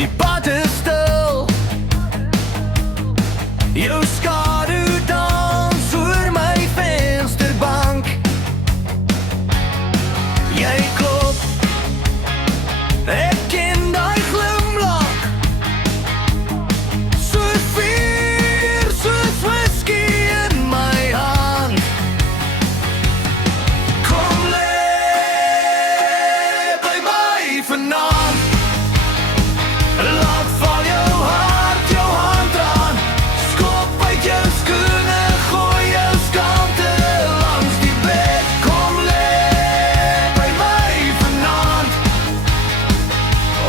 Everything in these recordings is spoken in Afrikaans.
Die pad is stil, jou skadu dans oor my vensterbank. Jy klop, ek ken daai glimlach, soos vuur, soos whisky in my hand. Kom lê by my vanaand, laat val jou hart, jou hand aan, skop uit jou skoene, gooi jou skante langs die bed. Kom lê by my vanaand,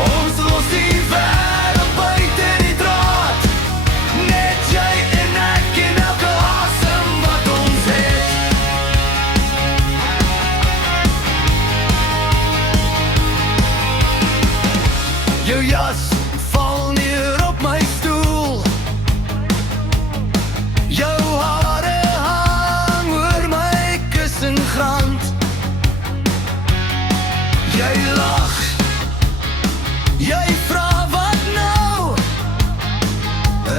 ons los die wêreld buite die draad, net jy en ek en elke asem wat ons het. Jou jas val neer op my stoel, jou hare hang oor my kussengrand. Jy lag, jy vra wat nou,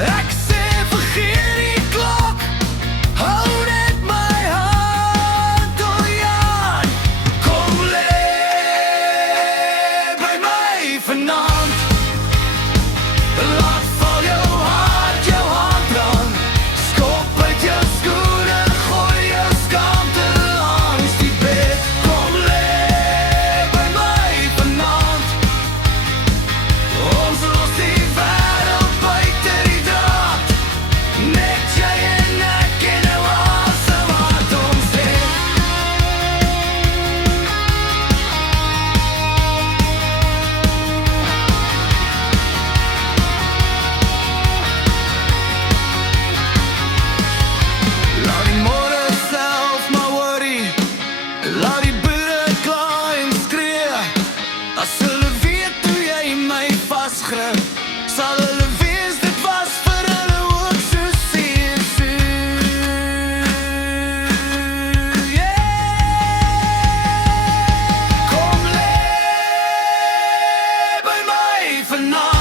ek sê vergeet die klok, hou net my hand door aan. Kom lê by my vanaand, laat val jou hart, jou hand aan, skop uit jou skoene, gooi jou skante langs die bed. Kom lê by my vanaand, ons los die wêreld buite die draad, net jy en ek en nou asem wat ons het. Laat die môre self maar worry, laat die bure kla en skree. As hulle weet hoe jy my vasgryp, sal hulle wees dit was vir hulle ook so seer. Kom lê by my vanaand.